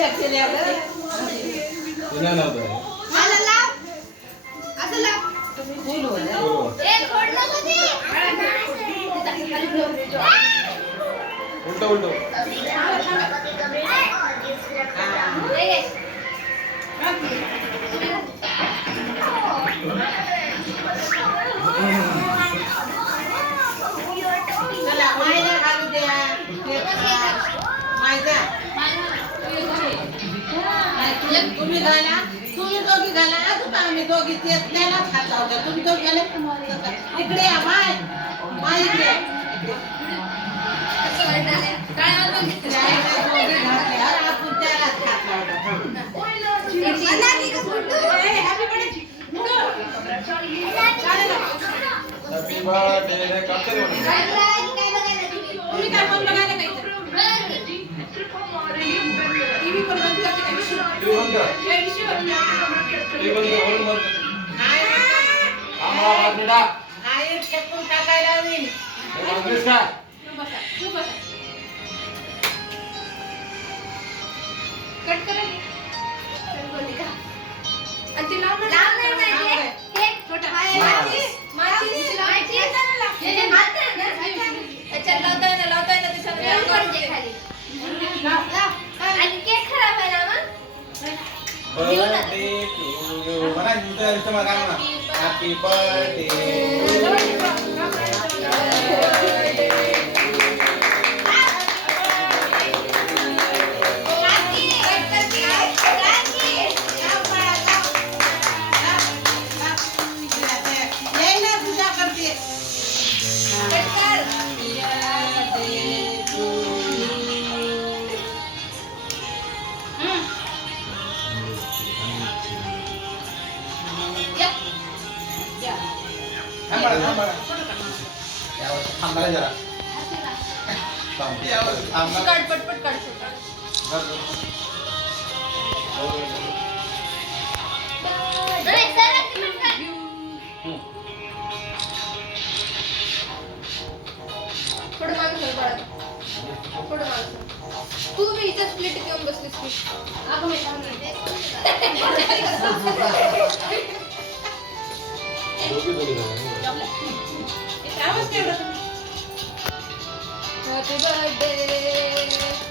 केल्या पुन्हा नव्हतं मला लाव असं लाव फुल हो जा एक फोड नको दे उलटो उलटो चला मायला घालू द्या मायचा तुम्ही घाला तुम्ही दोघी घाला अजून आम्ही दोघी तेच त्यालाच हात लावला तुम्ही दोघी घाले इकडे या माय माय इकडे आपण त्यालाच हात लावला हॅपी बर्थडे करते रे तुम्ही काय पण बघायला काय टीव्ही पण बंद करते काय विषय टीव्ही बंद कर टीव्ही बंद कर वरून बंद आम्हाला बातमीला हाय फेकून टाकायला होईल काँग्रेस का तू बसा कट करा आणि ते लाव नाही केक छोटा माची अच्छा लावता आहे ना त्याच्याने खाली आणि केक खराब आहे ना मग बर्थडे टू यू मला न्यूटन इष्ट मला काय म्हणा हॅपी बर्थडे थांबा जरा काढ पटपट काढ थोडं मागे सर बाळा थोडं मागे तू तुम्ही इथंच प्लेट घेऊन बसलीस की अगं मी Happy birthday